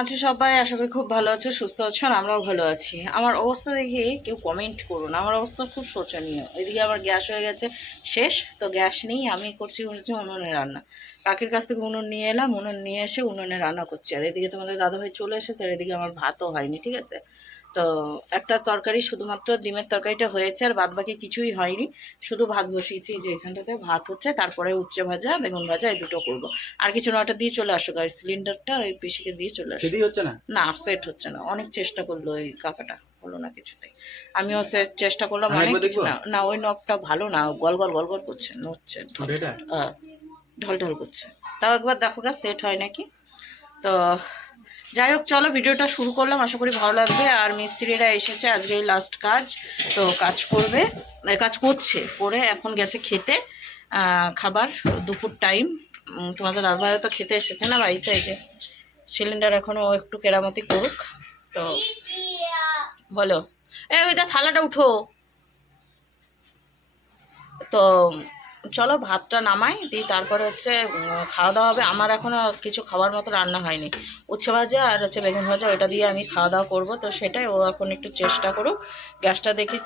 আছো সবাই? আশা করি খুব ভালো আছো, সুস্থ আছো, আর আমরাও ভালো আছি। আমার অবস্থা দেখে কেউ কমেন্ট করুন, আমার অবস্থা খুব শোচনীয়। এদিকে আমার গ্যাস হয়ে গেছে শেষ, তো গ্যাস নেই, আমি করছি উনুনে রান্না। কাকির কাছ থেকে উনুন নিয়ে এলাম, উনুন নিয়ে এসে উনুনে রান্না করছি। আর এদিকে তোমাদের দাদাভাই চলে এসেছে, আর এদিকে আমার ভাতও হয়নি, ঠিক আছে। তো একটা তরকারি, শুধুমাত্র ডিমের তরকারিটা হয়েছে, আর বাদ বাকি কিছুই হয়নি। শুধু ভাত বসিয়েছি, যে এখানটাতে ভাত হচ্ছে, তারপরে উচ্ছে ভাজা, বেগুন ভাজা, এই দুটো করবো। আর কিছু না, ওটা দিয়ে চলে আসো গাইস, সিলিন্ডারটা ওই পিসিকে দিয়ে চলে আসো। সেটাই হচ্ছে না। না, সেট হচ্ছে না, অনেক চেষ্টা করলো ওই কাকাটা, হলো না কিছুতেই। আমিও সেট চেষ্টা করলাম আমি অনেক একবার কিছু, দেখবো। না না, ওই নবটা ভালো না, গল গল গল গল করছে, নড়ছে, এটা ঢল ঢল করছে। তাও একবার দেখো গা সেট হয় নাকি। তো যাই হোক, চলো ভিডিওটা শুরু করলাম, আশা করি ভালো লাগবে। আর মিস্ত্রিরা এসেছে, আজকেই লাস্ট কাজ, তো কাজ করবে, কাজ করছে, করে এখন গেছে খেতে খাবার, দুপুর টাইম। তোমাদের দাদাভাই তো খেতে এসেছে না বাড়িতে, এই যে সিলিন্ডার এখনও ও একটু কেরামতি করুক। তো বলো, ওইটা থালাটা উঠো। তো চলো ভাতটা নামাই দিই, তারপরে হচ্ছে খাওয়া দাওয়া হবে। আমার এখনও কিছু খাওয়ার মতো রান্না হয়নি, উচ্ছে ভাজা আর হচ্ছে বেগুন ভাজা, ওইটা দিয়ে আমি খাওয়া দাওয়া করবো। তো সেটাই, ও এখন একটু চেষ্টা করুক। গ্যাসটা দেখি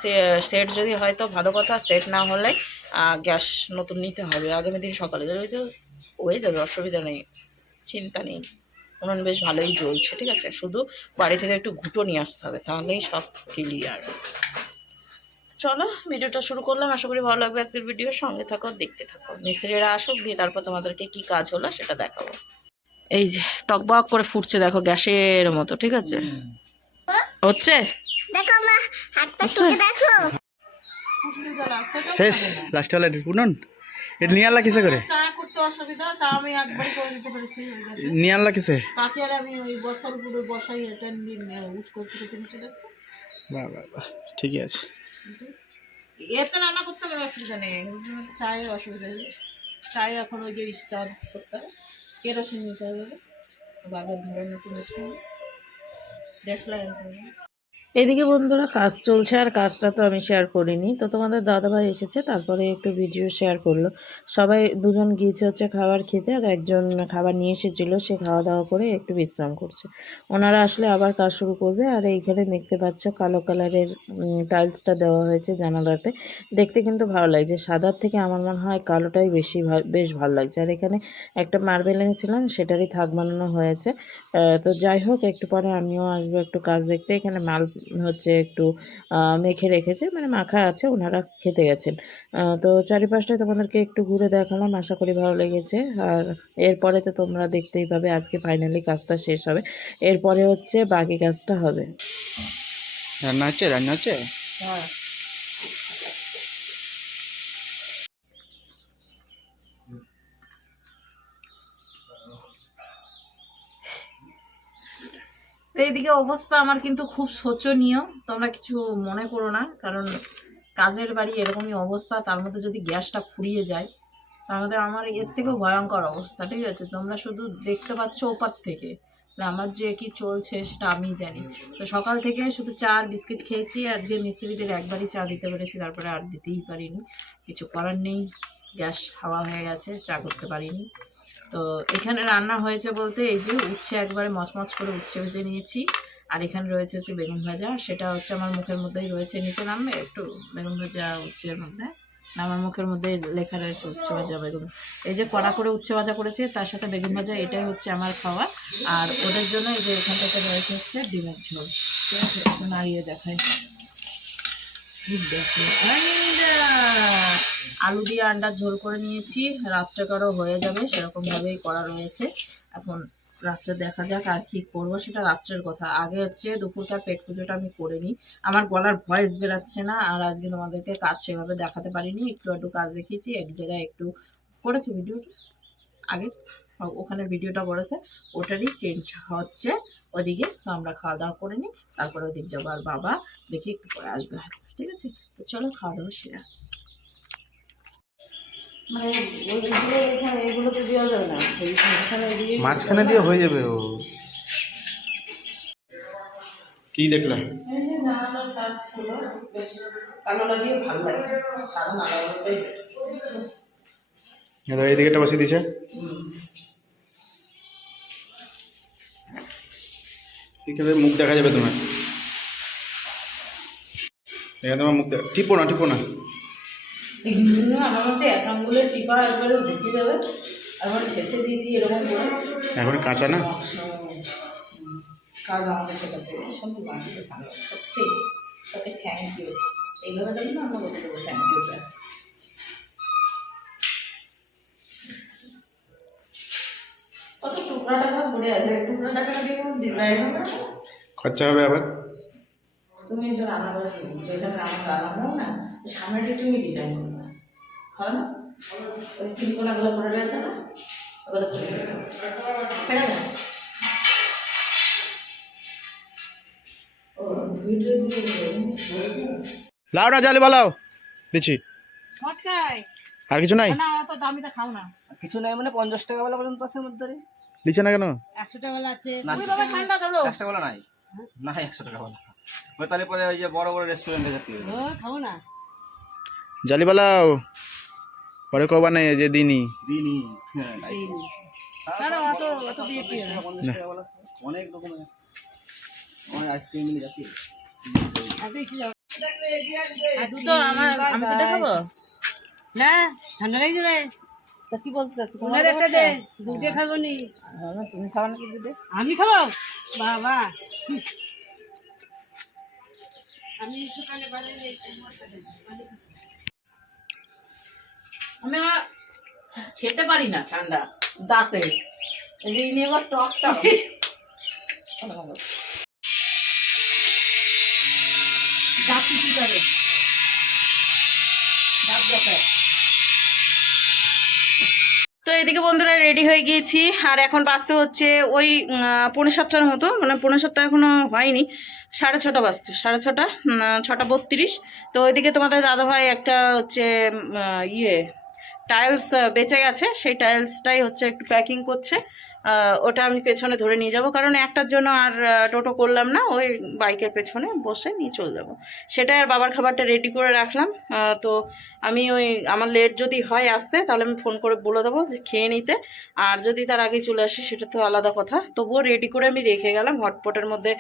সেট যদি হয় তো ভালো কথা, সেট না হলে গ্যাস নতুন নিতে হবে আগামী দিন সকালে। ওই যে হয়ে যাবে, অসুবিধা নেই, চিন্তা নেই। উনুন বেশ ভালোই জ্বলছে, ঠিক আছে। শুধু বাড়ি থেকে একটু ঘুঁটো নিয়ে আসতে হবে, তাহলেই সব ক্লিয়ার। চলো ভিডিওটা শুরু করলাম, আশা করি ভালো লাগবে আজকের ভিডিও, সঙ্গে থাকো, দেখতে থাকো। মিস্ত্রিরা আসুক, দিয়ে তারপর তোমাদেরকে কি কাজ হলো সেটা দেখাবো। এই যে টকবক করে ফুটছে, দেখো গ্যাসের মতো, ঠিক আছে। হচ্ছে দেখো মা, হাতটা টুকে দেখো। শেষ লাস্ট হলে উনুন এটা নিয়ে আনলা কিসে করে? চা করতে অসুবিধা, চা আমি একবারই করে দিতে পেরেছি, নিয়ে আনলা কিসে? কাকি আর আমি ওই বস্তার উপরে বসাই, এটা উচ করতে করতে নিচে যাচ্ছে। বাহ বাহ বাহ, ঠিকই আছে। এতে রান্না করতে হবে, অসুবিধা নেই। চায়ের অসুবিধা নেই, চায়ে এখন ওই যে চা করতে হবে, কেরোসিন নিতে হবে, বাবার ধরে নতুন দেশলাই আনতে হবে। এদিকে বন্ধুরা কাজ চলছে, আর কাজটা তো আমি শেয়ার করিনি, তো তোমাদের দাদাভাই এসেছে, তারপরে একটু ভিডিও শেয়ার করলো। সবাই, দুজন গিয়েছে হচ্ছে খাবার খেতে, আর একজন খাবার নিয়ে এসেছিলো, সে খাওয়া দাওয়া করে একটু বিশ্রাম করছে। ওনারা আসলে আবার কাজ শুরু করবে। আর এইখানে দেখতে পাচ্ছ কালো কালারের টাইলসটা দেওয়া হয়েছে জানালাতে, দেখতে কিন্তু ভালো লাগছে। সাদার থেকে আমার মনে হয় কালোটাই বেশ ভালো লাগছে। আর এখানে একটা মার্বেল এনেছিলাম, সেটারই থাক বানানো হয়েছে। তো যাই হোক, একটু পরে আমিও আসবো একটু কাজ দেখতে। এখানে মাল হচ্ছে একটু মেখে রেখেছে, মানে মাখা আছে, ওনারা খেতে গেছেন। তো চারিপাশটায় তোমাদেরকে একটু ঘুরে দেখালাম, আশা করি ভালো লেগেছে। আর এরপরে তো তোমরা দেখতেই পাবে, আজকে ফাইনালি কাজটা শেষ হবে, এরপরে হচ্ছে বাকি কাজটা হবে। রান্না হচ্ছে, রান্না হচ্ছে। হ্যাঁ, এইদিকে অবস্থা আমার কিন্তু খুব শোচনীয়, তোমরা কিছু মনে করো না, কারণ কাজের বাড়ি এরকমই অবস্থা, তার মধ্যে যদি গ্যাসটা ফুরিয়ে যায়, তার মধ্যে আমার এর থেকেও ভয়ঙ্কর অবস্থা, ঠিক আছে। তোমরা শুধু দেখতে পাচ্ছ ওপার থেকে, আমার যে কি চলছে সেটা আমি জানি। তো সকাল থেকে শুধু চা আর বিস্কিট খেয়েছি, আজকে মিস্ত্রিদের একবারই চা দিতে পেরেছি, তারপরে আর দিতেই পারিনি, কিছু করার নেই, গ্যাস হাওয়া হয়ে গেছে, চা করতে পারিনি। তো এখানে রান্না হয়েছে বলতে, এই যে উচ্ছে একবারে মচমচ করে উচ্ছে ভেজে নিয়েছি, আর এখানে রয়েছে হচ্ছে বেগুন ভাজা, সেটা হচ্ছে আমার মুখের মধ্যেই রয়েছে, নিচে নামবে একটু বেগুন ভাজা উচ্ছের মধ্যে, আমার মুখের মধ্যে লেখা রয়েছে উচ্ছে ভাজা বেগুন। এই যে কড়া করে উচ্ছে ভাজা করেছি, তার সাথে বেগুন ভাজা, এটাই হচ্ছে আমার খাওয়া। আর ওদের জন্য এই যে এখান থেকে রয়েছে হচ্ছে ডিমের ঝোল, ঠিক আছে, একটু নাড়িয়ে দেখাই। আলু দিয়ে আন্ডার ঝোল করে নিয়েছি, রাত্রে কারো হয়ে যাবে সেরকমভাবেই করা রয়েছে। এখন রাত্রে দেখা যাক আর কি করবো, সেটা রাত্রের কথা। আগে হচ্ছে দুপুরকার পেট পুজোটা আমি করে নিই। আমার গলার ভয়েস বেরাচ্ছে না, আর আজকে তোমাদেরকে কাজ সেভাবে দেখাতে পারিনি, একটু একটু কাজ দেখিয়েছি, এক জায়গায় একটু করেছি ভিডিওটা আগে, ওখানে ভিডিওটা করেছে, ওটারই চেঞ্জ হচ্ছে ওদিকে। তো আমরা খাওয়া দাওয়া করে নিই, তারপরে ওদিক যাবো। আর বাবা দেখি একটু পরে আসবে হয়তো, ঠিক আছে। তো চলো খাওয়া দাওয়া সেরে আসছি। মানে এগুলোতে দেওয়া যাবে না, মাঝখানে দিয়ে হয়ে যাবে। ও কি দেখলাম? কালো লাগিয়ে ভালো লাগছে, সাদা না লাগানোটাই এই দিকেটা বসিয়ে দিয়েছে। ঠিক আছে, মুখ দেখা যাবে তোমার। এখানে তোমার মুখ দেখা, টিপো না টিপো না। আমার কাছে এক আঙ্গুলের টিপা একবারে ঢুকে যাবে, একবার ঠেসে দিয়েছি এরকম করে। এখন কাঁচা না? কাজ আমাকে শেখাচ্ছে, ভীষণ বানিয়ে ভালো, সত্যি তাকে থ্যাংক ইউ। এইভাবে দেখি না আমরা বলতে দেবো থ্যাংক ইউ স্যার। কত টুকরা টাকা পড়ে আছে, টুকরা টাকাটা দিয়ে কোনো ডিজাইন হবে না? খরচা হবে আবার। তুমি একটু রান্না করে দিও, যেখানে আমার রান্না করো না সামনেটা তুমি ডিজাইন করো না, হয় না? ওই সিলিকোনাগুলো পড়ে রয়েছে না, ওগুলো তুলে দেবো, ঠিক আছে? ও ভিডিও লাও না জালি বালাও দিচ্ছি। মটকায় আর কিছু নাই? না, অত দামিটা খাও না। কিছু নাই মানে 50 টাকা বেলা পর্যন্ত আছে মধ্যে। দিচ্ছে না কেন? 100 টাকা বেলা আছে, না, ওই বাবা ঠান্ডা ধরো। 100 টাকা বেলা নাই, না 100 টাকা বেলা। ওই তাহলে পরে ওই যে বড় বড় রেস্টুরেন্টে যেতে হবে। খাবো না। জালি বালাও পরে কবা নেই যে দিনই। দিনই হ্যাঁ না অত অত দিয়ে কি হবে? 50 টাকা বেলা অনেক রকমের অনেক আইসক্রিম মিলে যাচ্ছে। দুটো আমি তো দেখাবো না, ঠান্ডা লেগে যাবে। তা কি বলতে চাচ্ছি তোমার? একটা দে, দুধে খাবো নি। তুমি খাবো নাকি দুধে? আমি খাবো বাবা। আমি সকালে বাজারে আমি খেতে পারি না ঠান্ডা দাঁতে, এই যে নিয়ে আবার টকটা দাঁত কি করে দাঁত দেখায়। তো এদিকে বন্ধুরা রেডি হয়ে গিয়েছি, আর এখন বাসে হচ্ছে ওই 6:45 মতো, মানে 6:45 এখনো হয়নি, 6:30 বাজছে, 6:30, 6:32। তো ওইদিকে তোমাদের দাদাভাই একটা হচ্ছে টাইলস বেঁচে গেছে, সেই টাইলসটাই হচ্ছে একটু প্যাকিং করছে। ওটা আমি পেছনে ধরে নিয়ে যাব, কারণ একটার জন্য আর টোটো করলাম না, ওই বাইকের পেছনে বসে নিয়ে চলে যাব। সেটাই আর বাবার খাবারটা রেডি করে রাখলাম। তো আমি ওই আমার লেট যদি হয় আসতে, তাহলে আমি ফোন করে বলে দেবো যে খেয়ে নিতে, আর যদি তার আগে চলে আসি সেটা তো আলাদা কথা। তবুও রেডি করে আমি রেখে গেলাম, হটপটের মধ্যে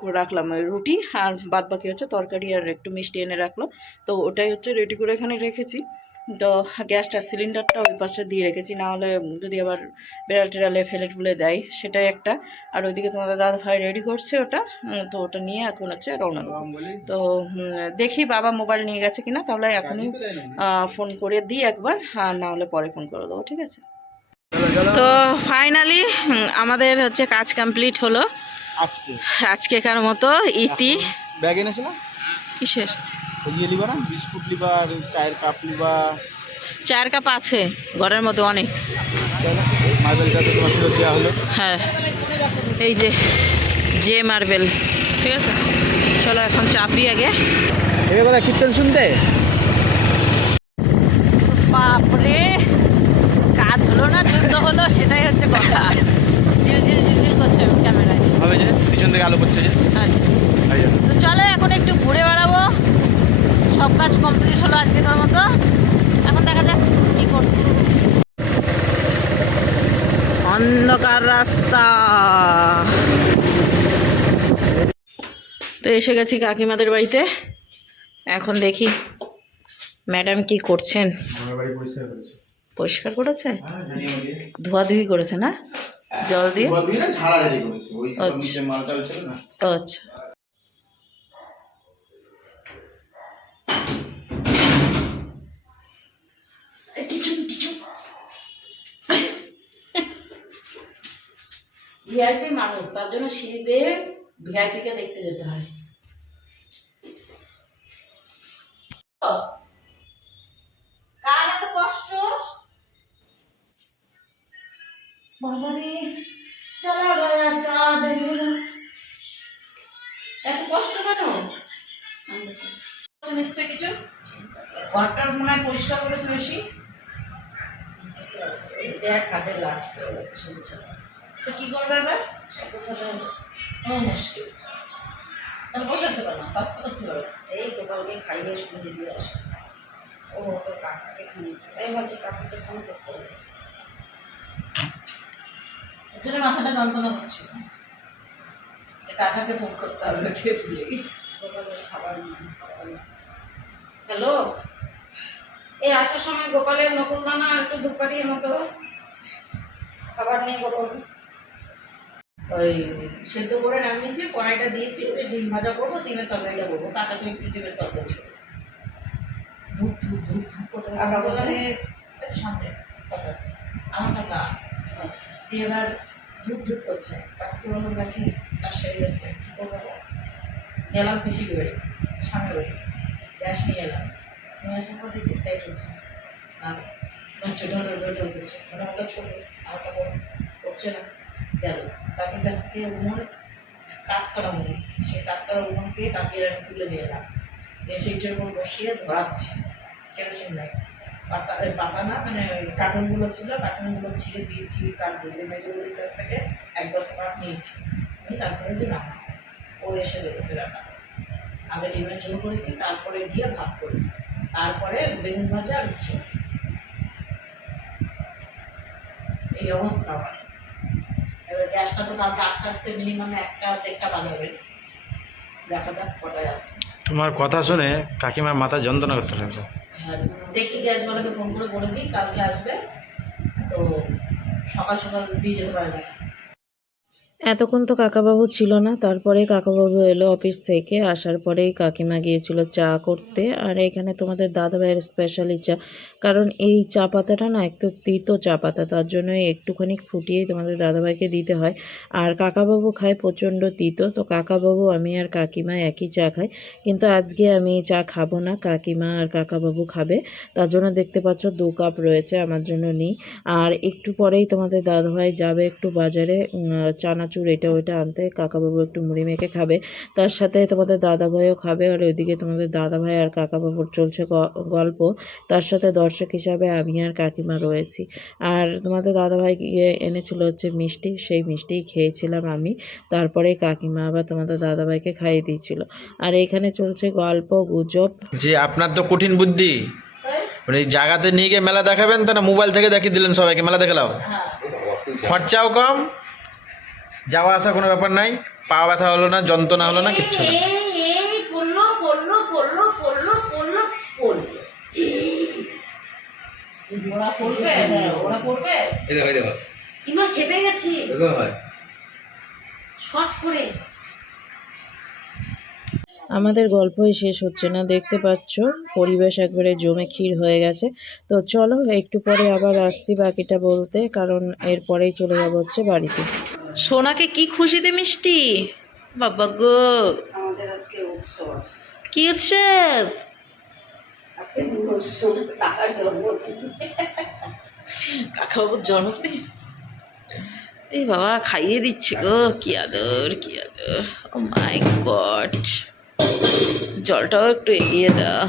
করে রাখলাম ওই রুটি, আর বাদ বাকি হচ্ছে তরকারি আর একটু মিষ্টি এনে রাখলো। তো ওটাই হচ্ছে রেডি করে এখানে রেখেছি। তো গ্যাসটা সিলিন্ডারটা ওই পাশে দিয়ে রেখেছি, না হলে যদি আবার বেড়াল টেড়ালে ফেলে টুলে দেয়, সেটাই একটা। আর ওইদিকে তোমাদের দাদা ভাই রেডি করছে ওটা, তো ওটা নিয়ে এখন হচ্ছে রওনা দেবো। তো দেখি বাবা মোবাইল নিয়ে গেছে কিনা, তাহলে এখনই ফোন করে দিই একবার, আর না হলে পরে ফোন করে দেবো, ঠিক আছে? তো ফাইনালি আমাদের হচ্ছে কাজ কমপ্লিট হলো আজকেকার মতো। ইতি ব্যাগ এনেছিল কিসের? ইয়ে লিবা না, বিস্কুট লিবা আর চায়ের কাপ লিবা। চায়ের কাপ আছে ঘরের মধ্যে অনেক। মার্বেলটা তো তোমার ফেরত দেওয়া হলো। হ্যাঁ এই যে মার্বেল, ঠিক আছে। চলো এখন চাপি আগে। এবার কথা কীর্তন শুনতে। বাপরে, কাজ হলো না যুদ্ধ হলো, সেটাই হচ্ছে কথা। ঝিলঝিল করছে ক্যামেরায়, হবে যে পিছন থেকে আলো পড়ছে যে। আচ্ছা তো চলো এখন একটু ঘুরে বেড়াবো। সব কাজ কমপ্লিট হলো আজকের মতো, এখন দেখা যাক কি করছে। অন্ধকার রাস্তা। তো এসে গেছি কাকিমাদের বাড়িতে, এখন দেখি ম্যাডাম কি করছেন। পরিষ্কার করেছে, ধোয়াধুয়ি করেছে না, জল দিয়ে। আচ্ছা ভিআইপি মানুষ, তার জন্য সিঁড়ি বেয়ে ভিআইপি কে দেখতে যেতে হয়। কার এত কষ্ট বাবারে, চলা গয়া চাঁদ, এত কষ্ট কেন? নিশ্চয় কিছু ঘরটার মনে হয় পরিষ্কার করেছে বেশি। দেখ খাটের লাট হয়ে গেছে সবুজ ছাতা। তো কি করবে এবার? সবুজ ছাতা মুশকিল। তাহলে বসেছো কেন? কাজ তো করতে হবে। এই গোপালকে খাইয়ে শুনে দিয়ে আসে। ও তো কাকাকে ফোন, এই ভাবছি কাকাকে ফোন করতে হবে, এর জন্য মাথাটা যন্ত্রণা করছে। কাকাকে ফোন করতে হবে, ঠিক ভুলে গেছি। হ্যালো, এই আসার সময় গোপালের নকুল দানা আর একটু ধূপকাঠির মতো খাবার নিয়ে গোপাল ওই সেদ্ধ করে নামিয়েছি, কড়াইটা দিয়েছি, যে ডিম ভাজা করবো, ডিমের তরকারিটা করবো, কাকাকে একটু ডিমের তরকারি করবো। ধূপ ধূপ ধূপ ধূপ করতে কাকা বলে সামনে কাকা আমার কাকা আচ্ছা দিয়ে এবার ধূপ ধূপ করছে, কাকাকে বললাম দেখি কাজ সেরে গেছে, কী করবো? গেলাম পিসি বাড়ি, সামনে বাড়ি, গ্যাস নিয়ে এলাম, নিয়ে আসার পর দেখছি সেট হচ্ছে আর হচ্ছে ঢোল ঢোল ঢোল করছে, মানে ওটা ছোটো আমারটা বড় হচ্ছে না। গেল কাকির কাছ থেকে উনুন, কাঠ করা উনুন, সেই কাঠ করা উনুনকে কাকির আমি তুলে নিয়ে এলাম, এসে ইটের উপর বসিয়ে ধরাচ্ছি, কেরোসিন নাই, পাতা পাতা না মানে ওই কার্টুনগুলো ছিল, কার্টুনগুলো ছিঁড়ে দিয়েছি, কাঠ দিয়ে মেজগুলির কাছ থেকে এক বস্তা কাঠ নিয়েছি, আমি তারপরে যে রান্না ও এসে দেখেছে রান্না, আগে ডিমের ঝোল করেছি, তারপরে গিয়ে ভাত করেছি, তারপরে বেগুন ভাজা আর উচ্ছে, এই অবস্থা আমার। এবার গ্যাসটা তো কালকে আস্তে আস্তে মিনিমাম 1টা-1.5টা বাজাবে, দেখা যাক কটায় আসছে। তোমার কথা শুনে কাকিমার মাথা যন্ত্রণা করতে লাগবে। হ্যাঁ, দেখি গ্যাসওয়ালাকে ফোন করে বলে দিই কালকে আসবে, তো সকাল সকাল দিয়ে যেতে পারে না। এতক্ষণ তো কাকাবাবু ছিল না, তারপরে কাকাবাবু এলো অফিস থেকে, আসার পরেই কাকিমা গিয়েছিল চা করতে। আর এখানে তোমাদের দাদাভাইয়ের স্পেশালি চা, কারণ এই চা পাতাটা না একটু তিতো চা পাতা, তার জন্য একটুখানি ফুটিয়েই তোমাদের দাদাভাইকে দিতে হয়। আর কাকাবাবু খায় প্রচণ্ড তিতো, তো কাকাবাবু আমি আর কাকিমা একই চা খাই, কিন্তু আজকে আমি চা খাবো না, কাকিমা আর কাকাবাবু খাবে, তার জন্য দেখতে পাচ্ছ 2 কাপ রয়েছে, আমার জন্য নিই। আর একটু পরেই তোমাদের দাদাভাই যাবে একটু বাজারে চানাচুর এটা ওইটা আনতে, কাকাবাবু একটু মুড়ি মেখে খাবে, তার সাথে তোমাদের দাদাভাইও খাবে। আর ওইদিকে তোমাদের দাদাভাই আর কাকাবাবুর চলছে গল্প, তার সাথে দর্শক হিসাবে আমি আর কাকিমা রয়েছি। আর তোমাদের দাদাভাই গিয়ে এনেছিল হচ্ছে মিষ্টি, সেই মিষ্টিই খেয়েছিলাম আমি, তারপরে কাকিমা আবার তোমাদের দাদাভাইকে খাইয়ে দিয়েছিল। আর এখানে চলছে গল্প গুজব। যে আপনার তো কঠিন বুদ্ধি, মানে এই জায়গাতে নিয়ে গিয়ে মেলা দেখাবেন, তা না মোবাইল থেকে দেখিয়ে দিলেন সবাইকে মেলা দেখালাও, খরচাও কম, যাওয়া আসা কোনো ব্যাপার নাই, পা ব্যথা হলো না, যন্ত্রণা হলো না, কিচ্ছু না। পড়লো পড়লো পড়লো পড়লো পড়লো পড়লো, ওরা পড়বে, ওরা পড়বে, এই দেখো এই দেখো ইমা খেপে গেছি দেখো হয় শর্ট করে। আমাদের গল্পই শেষ হচ্ছে না, দেখতে পাচ্ছ পরিবেশ একবারে জমে ক্ষীর হয়ে গেছে। তো চলো একটু পরে আবার আসছি বাকিটা বলতে, কারণ এরপরেই চলে যাবো হচ্ছে বাড়িতে। সোনাকে কি খুশিতে মিষ্টি বাবা গো, আমাদের আজকে উৎসব আছে, কি উৎসব? আজকে উৎসব, কাকার জন্মদিন, কাকাবাবুর জন্মদিন, এই বাবা খাইয়ে দিচ্ছে গো, কি আদর কি আদর, ও মাই গড, জলটাও একটু এগিয়ে দাও।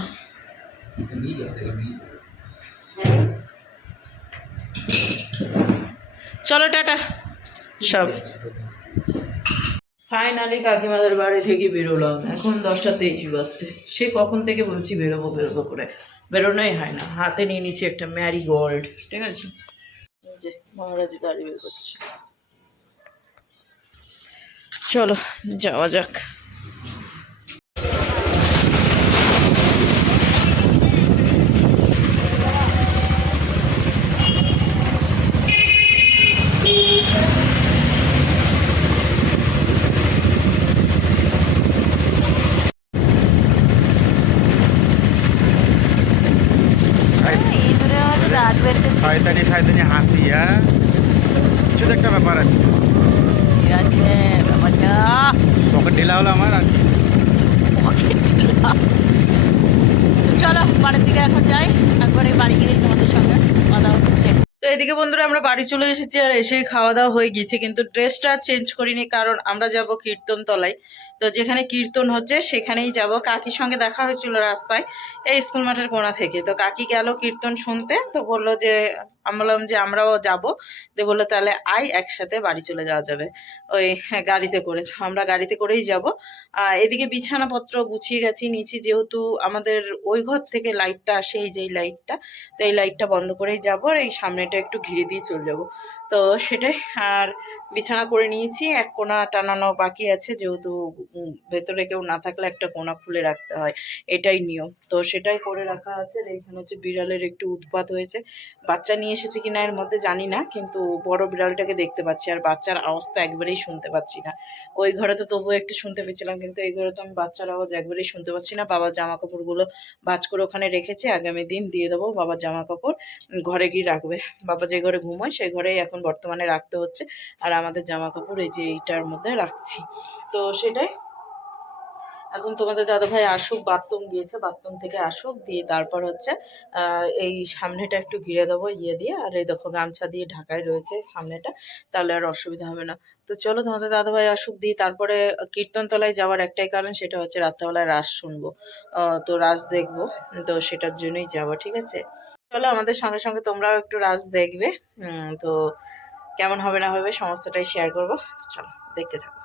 চলো টাটা সব। ফাইনালি কাকিমাদের বাড়ি থেকে বেরোলাম, এখন 10টা 23 বাজছে, সে কখন থেকে বলছি বেরোবো বেরোবো করে, বেরোনোই হয় না। হাতে নিয়ে নিচ্ছি একটা ম্যারিগোল্ড, ঠিক আছে, যে মহারাজ গাড়ি বের করছে, চলো যাওয়া যাক। শয়তানি শয়তানি হাসি, হ্যাঁ কিছু তো একটা ব্যাপার আছে, পকেট ঢিলা হলো আমার আর কি। চলো বাড়ির দিকে এখন যাই, একবারে বাড়ি গিয়ে তোমাদের সঙ্গে কথা হচ্ছে। তো এদিকে বন্ধুরা আমরা বাড়ি চলে এসেছি, আর এসে খাওয়া দাওয়া হয়ে গিয়েছে, কিন্তু ড্রেসটা চেঞ্জ করিনি, কারণ আমরা যাব কীর্তন তলায়, তো যেখানে কীর্তন হচ্ছে সেখানেই যাব। কাকির সঙ্গে দেখা হয়েছিল রাস্তায় এই স্কুল মাঠের কোণা থেকে, তো কাকি গেল কীর্তন শুনতে, তো বললো যে আমি বললাম যে আমরাও যাব, তো বললো তাহলে আয় একসাথে বাড়ি চলে যাওয়া যাবে ওই গাড়িতে করে, তো আমরা গাড়িতে করেই যাব। এদিকে বিছানাপত্র গুছিয়ে গেছি নিচে, যেহেতু আমাদের ওই ঘর থেকে লাইটটা আসে, এই যে লাইটটা, তো এই লাইটটা বন্ধ করেই যাব, আর এই সামনেটা একটু ঘিরে দিয়ে চলে যাব, তো সেটাই। আর বিছানা করে নিয়েছি, এক কোণা টানানো বাকি আছে, যেহেতু ভেতরে কেউ না থাকলে একটা কোণা খুলে রাখতে হয়, এটাই নিয়ম। তো সেটাই করে রাখা আছে। আর এখানে হচ্ছে বিড়ালের একটু উৎপাত হয়েছে, বাচ্চা নিয়ে এসেছে কিনা এর মধ্যে জানি না, কিন্তু বড় বিড়ালটাকে দেখতে পাচ্ছি, আর বাচ্চার আওয়াজটা একবারেই শুনতে পাচ্ছি না। ওই ঘরে তো তবুও একটু শুনতে পেয়েছিলাম, কিন্তু এই ঘরে তো আমি বাচ্চার আওয়াজ একবারেই শুনতে পাচ্ছি না। বাবার জামা কাপড়গুলো ভাঁজ করে ওখানে রেখেছে, আগামী দিন দিয়ে দেবো। বাবার জামা কাপড় ঘরে গিয়ে রাখবে, বাবা যে ঘরে ঘুমোয় সেই ঘরেই এখন বর্তমানে রাখতে হচ্ছে। আর আমাদের জামা কাপড় এই যে এইটার মধ্যে রাখছি। তো সেটাই, এখন তোমাদের দাদাভাই আসুক, বাথরুম গিয়েছে, বাথরুম থেকে আসুক, দিয়ে তারপর হচ্ছে এই সামনেটা একটু ঘিরে দেবো ইয়ে দিয়ে। আর এই দেখো গামছা দিয়ে ঢাকায় রয়েছে সামনেটা, তাহলে আর অসুবিধা হবে না। তো চলো তোমাদের দাদাভাই আসুক, দিয়ে তারপরে কীর্তনতলায় যাওয়ার একটাই কারণ, সেটা হচ্ছে রাত্রেবেলায় রাস শুনবো, তো রাস দেখবো, তো সেটার জন্যই যাবো। ঠিক আছে, চলো আমাদের সঙ্গে সঙ্গে তোমরাও একটু রাস দেখবে। তো কেমন হবে না হবে সমস্তটাই শেয়ার করবো, চলো দেখতে থাকো।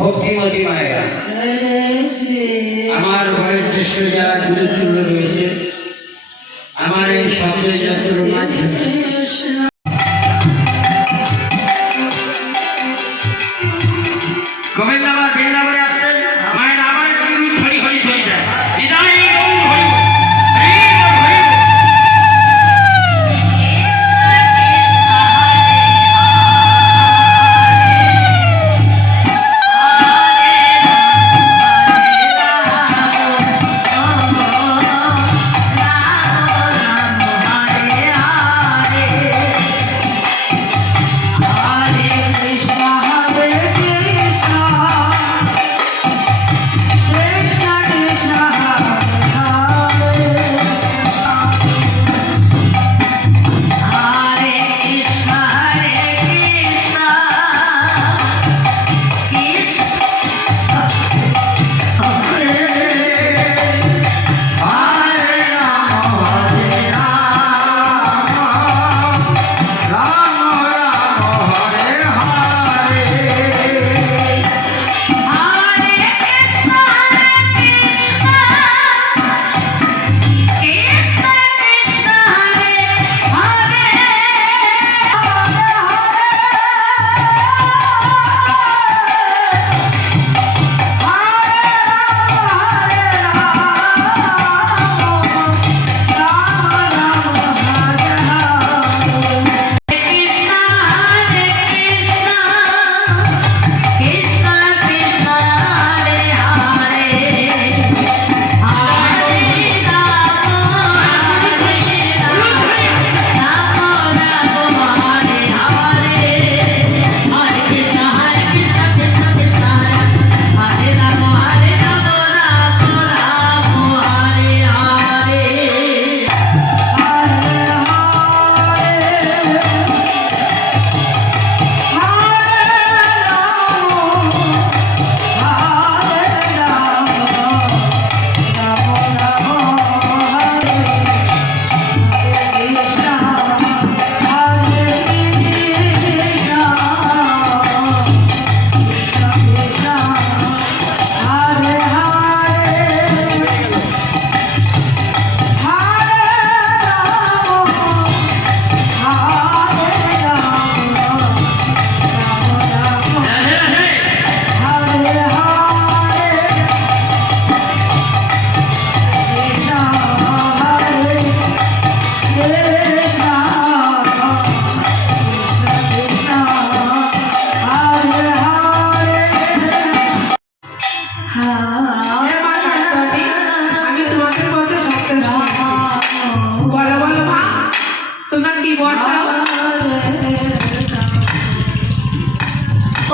ভক্তিমতী মায়েরা, আমার ঘরের দৃশ্য যারা দূরে দূরে রয়েছে, আমার এই শব্দযাত্রার মাধ্যমে গোবিন্দ আবার বৃন্দাবনে আসছেন, মায়ের আবার কি রূপ হরি হরি হয়ে যায়। হৃদয় গৌর হরি হরি হরি হরি। Hare Krishna,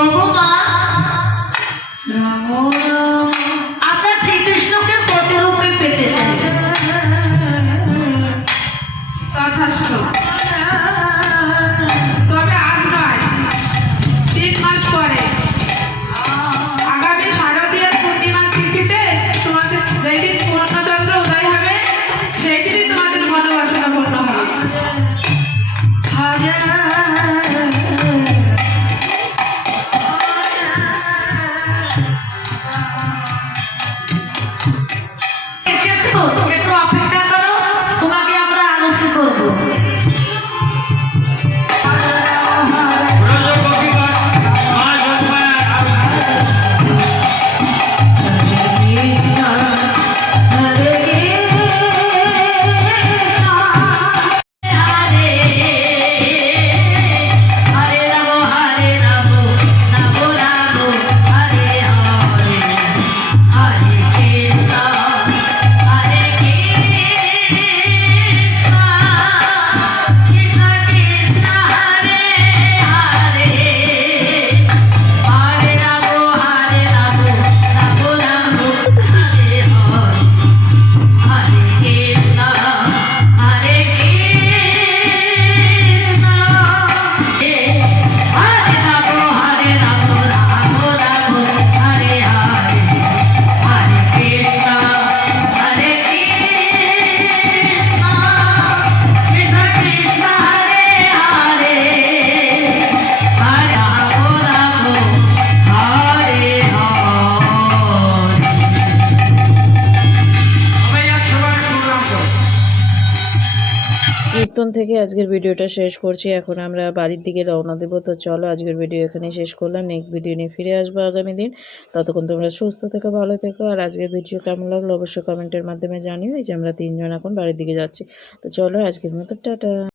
ওগো মা, আপনার শ্রীকৃষ্ণকে প্রতিরূপে পেতে চাই। তথাস্তু। তবে আজ নয়, 3 মাস পরে আগামী শারদীয় পূর্ণিমা তিথিতে তোমাদের যেদিন পূর্ণচন্দ্র উদয় হবে সেই দিনই তোমাদের মনোবাসনা পূর্ণ হবে। এসেছো, একটু অপেক্ষা করো, তোমাকে আমরা আরতি করবো। ব্রজ গোপীগণ মা জন্মায় হরে রাম হরে রাম, রাম রাম হরে হরে, হরে কৃষ্ণ হরে কৃষ্ণ, কৃষ্ণ কৃষ্ণ হরে হরে, হরে রাম হরে রাম, রাম রাম হরে হরে, হরে কৃষ্ণ হরে কৃষ্ণ, হরে রাম হরে রাম, রাম রাম হরে হরে, হরে কৃষ্ণ হরে কৃষ্ণ, কৃষ্ণ কৃষ্ণ হরে হরে, হরে রাম রাম হরে হরে। সবাই আর সবার প্রণাম করো। কীর্তন থেকে আজকের ভিডিওটা শেষ করছি। এখন আমরা বাড়ির দিকে রওনা দেবো। তো চলো আজকের ভিডিও এখানে শেষ করলাম। নেক্সট ভিডিও নিয়ে ফিরে আসবো আগামী দিন। ততক্ষণ তোমরা সুস্থ থেকো, ভালো থেকো। আর আজকের ভিডিও কেমন লাগলো অবশ্যই কমেন্টের মাধ্যমে জানিও। এই যে আমরা 3 জন এখন বাড়ির দিকে যাচ্ছি। তো চলো আজকের মতো টাটা।